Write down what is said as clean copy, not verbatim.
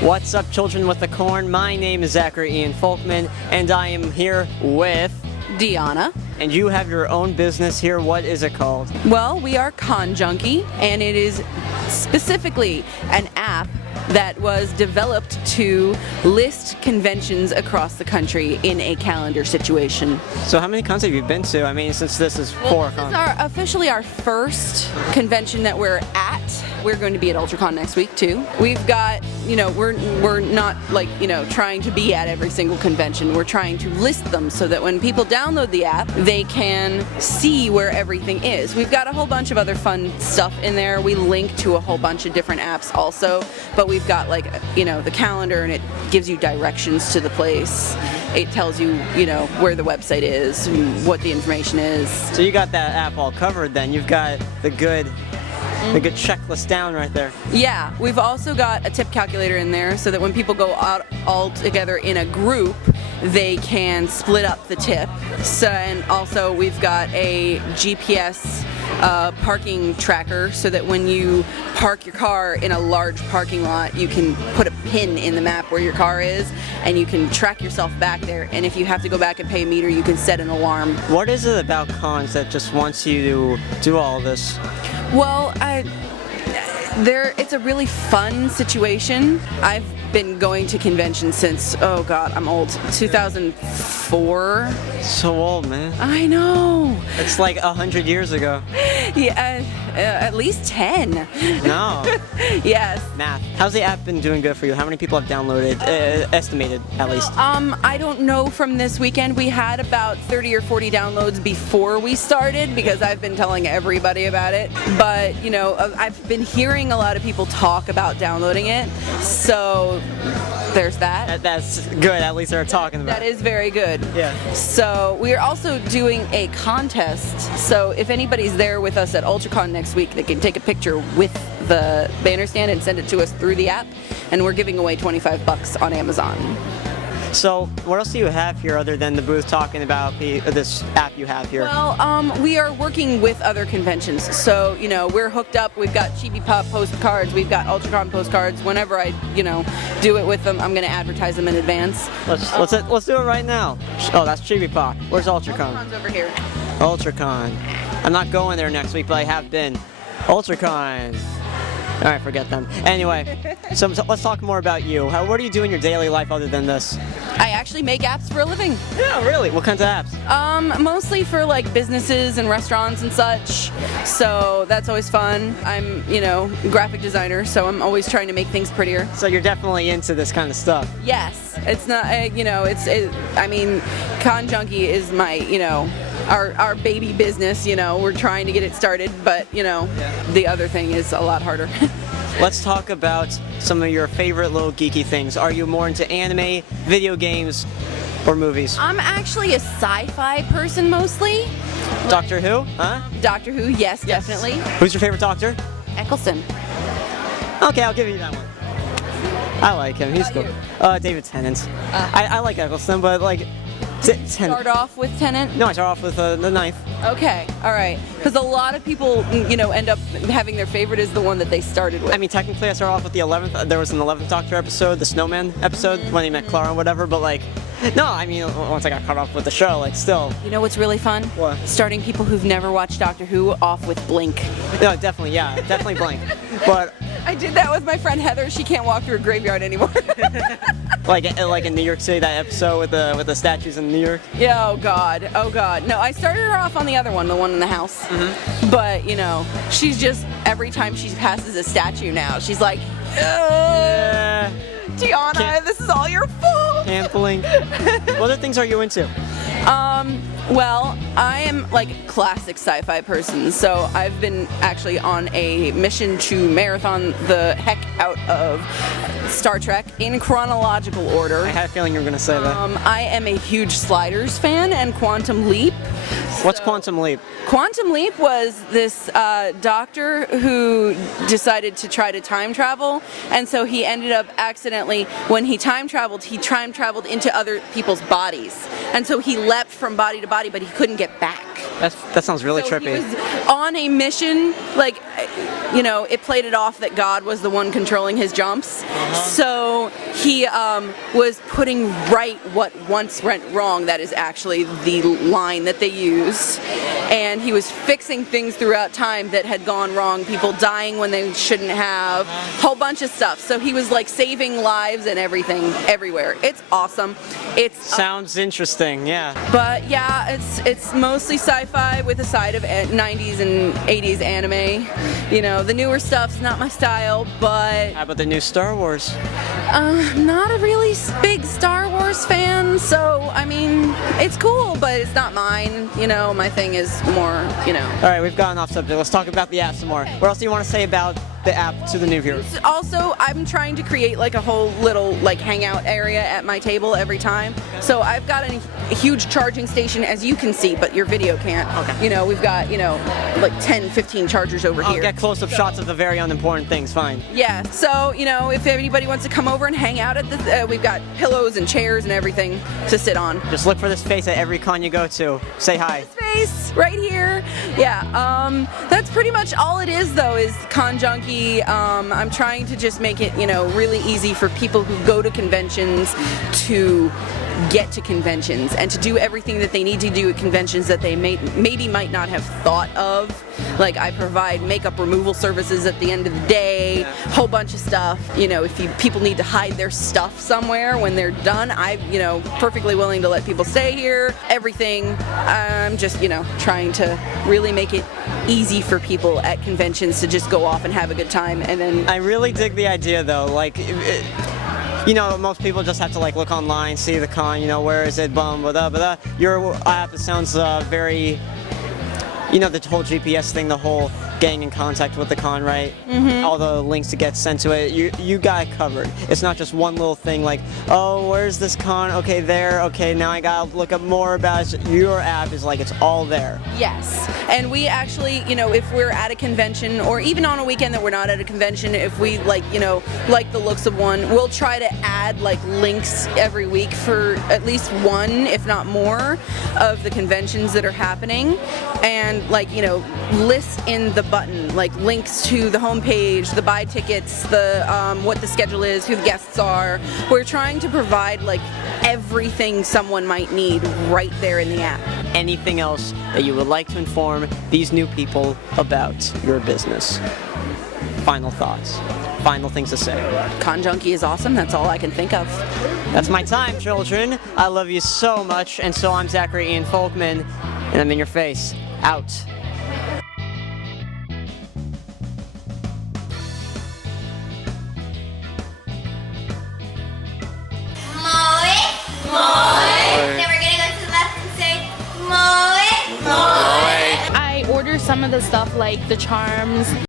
What's up, children with the corn? My name is Zachary Ian Folkman, and I am here with Deanna. And you have your own business here. What is it called? Well, we are ConJunkie, and it is specifically an app that was developed to list conventions across the country in a calendar situation. So how many cons have you been to? I mean, since this is This is officially our first convention that we're at. We're going to be at UltraCon next week too. We've got, we're not like, trying to be at every single convention. We're trying to list them so that when people download the app, they can see where everything is. We've got a whole bunch of other fun stuff in there. We link to a whole bunch of different apps also, but we've got the calendar, and it gives you directions to the place. It tells you, where the website is, what the information is. So you got that app all covered then. You've got the good checklist down right there. Yeah, we've also got a tip calculator in there so that when people go out all together in a group, they can split up the tip. So, and also we've got a GPS parking tracker so that when you park your car in a large parking lot, you can put a pin in the map where your car is, and you can track yourself back there. And if you have to go back and pay a meter, you can set an alarm. What is it about cons that just wants you to do all this? Well, it's a really fun situation. I've been going to conventions since, oh God, I'm old, 2004. So old, man. I know. It's like 100 years ago. Yeah, at least 10. No. Yes. Math. How's the app been doing good for you? How many people have downloaded, estimated at least? I don't know from this weekend. We had about 30 or 40 downloads before we started because I've been telling everybody about it. But, I've been hearing a lot of people talk about downloading it. So there's that. That's good. At least they're talking about it. That is very good. Yeah. So we are also doing a contest. So if anybody's there with us at UltraCon next week, they can take a picture with the banner stand and send it to us through the app. And we're giving away $25 on Amazon. So what else do you have here other than the booth talking about this app you have here? Well, we are working with other conventions. So, we're hooked up. We've got Chibi Pop postcards. We've got UltraCon postcards. Whenever I, do it with them, I'm going to advertise them in advance. Let's do it right now. Oh, that's Chibi Pop. Where's UltraCon? UltraCon's over here. UltraCon. I'm not going there next week, but I have been. UltraCon. All right, forget them. Anyway, so let's talk more about you. What do you do in your daily life other than this? I actually make apps for a living. Yeah, really? What kinds of apps? Mostly for businesses and restaurants and such. So that's always fun. I'm, graphic designer, so I'm always trying to make things prettier. So you're definitely into this kind of stuff. Yes, it's not. ConJunkie is my, our baby business. We're trying to get it started, but the other thing is a lot harder. Let's talk about some of your favorite little geeky things. Are you more into anime, video games, or movies? I'm actually a sci-fi person mostly. Doctor Who? Huh? Doctor Who, yes, definitely. Who's your favorite Doctor? Eccleston. Okay, I'll give you that one. I like him. He's cool. David Tennant. I like Eccleston, but Start off with Tennant? No, I start off with the ninth. Okay, all right. Because a lot of people, end up having their favorite is the one that they started with. I mean, technically, I started off with the 11th. There was an 11th Doctor episode, the Snowman episode, when he met Clara and whatever. But no, I mean, once I got cut off with the show, still. You know what's really fun? What? Starting people who've never watched Doctor Who off with Blink. No, definitely, yeah, definitely Blink. But I did that with my friend Heather. She can't walk through a graveyard anymore. like in New York City, that episode with the statues in New York. Yeah, oh god. No, I started her off on the other one, the one in the house. Mm-hmm. But she's just every time she passes a statue now, she's like, Tiana, this is all your fault. Can't blink. What other things are you into? Well, I am classic sci-fi person, so I've been actually on a mission to marathon the heck out of Star Trek in chronological order. I had a feeling you were going to say that. I am a huge Sliders fan and Quantum Leap, What's Quantum Leap? Quantum Leap was this doctor who decided to try to time travel, and so he ended up accidentally, when he time traveled into other people's bodies, and so he leapt from body to body, but he couldn't get back. That sounds really So trippy. he was on a mission, like, you know, it played it off that God was the one controlling his jumps. So he was putting right what once went wrong. That is actually the line that they use. And he was fixing things throughout time that had gone wrong, people dying when they shouldn't have, whole bunch of stuff. So he was like saving lives and everything everywhere. It's awesome. It's Sounds interesting, yeah. but yeah, it's mostly sci-fi with a side of 90s and 80s anime. You know, the newer stuff's not my style, but How about the new Star Wars? I'm not a really big Star Wars fan, so I mean, it's cool, but it's not mine. You know, my thing is more, you know. All right, we've gotten off subject. Let's talk about the app some more. What else do you want to say about the app to the new viewers? Also, I'm trying to create like a whole little like hangout area at my table every time. So I've got a huge charging station, as you can see, but your video can't. Okay. You know, we've got, you know, like 10, 15 chargers over I'll here. get close-up shots of the very unimportant things, fine. Yeah, so, you know, if anybody wants to come over and hang out at the, we've got pillows and chairs and everything to sit on. Just look for this face at every con you go to. Say hi. Face right here. Yeah, that's pretty much all it is, though, is ConJunkie. I'm trying to just make it, you know, really easy for people who go to conventions to get to conventions and to do everything that they need to do at conventions that they maybe might not have thought of. Like, I provide makeup removal services at the end of the day, whole bunch of stuff. You know, if people need to hide their stuff somewhere when they're done, I'm, you know, perfectly willing to let people stay here. Everything. I'm just, you know, trying to really make it easy for people at conventions to just go off and have a good time. And then I really dig the idea, though. Like, you know, most people just have to like look online, see the con, you know, where is it, blah, blah, blah, blah. Your app, it sounds very, you know, the whole GPS thing, the whole getting in contact with the con, right? Mm-hmm. All the links to get sent to it, you got it covered. It's not just one little thing like, oh, where's this con? Okay, there. Okay, now I gotta look up more about it. Your app is like, it's all there. yes, and we actually, you know, if we're at a convention or even on a weekend that we're not at a convention, if we like, you know, like the looks of one, we'll try to add like links every week for at least one, if not more, of the conventions that are happening, and like, you know, list in the button like links to the homepage, the buy tickets, the what the schedule is, who the guests are. We're trying to provide like everything someone might need right there in the app. Anything else that you would like to inform these new people about your business? Final thoughts. Final things to say. ConJunkie is awesome. That's all I can think of. That's my time, children. I love you so much, and so I'm Zachary Ian Folkman, and I'm in your face. Out. Then we're gonna go to the left and say, moe. I order some of the stuff like the charms,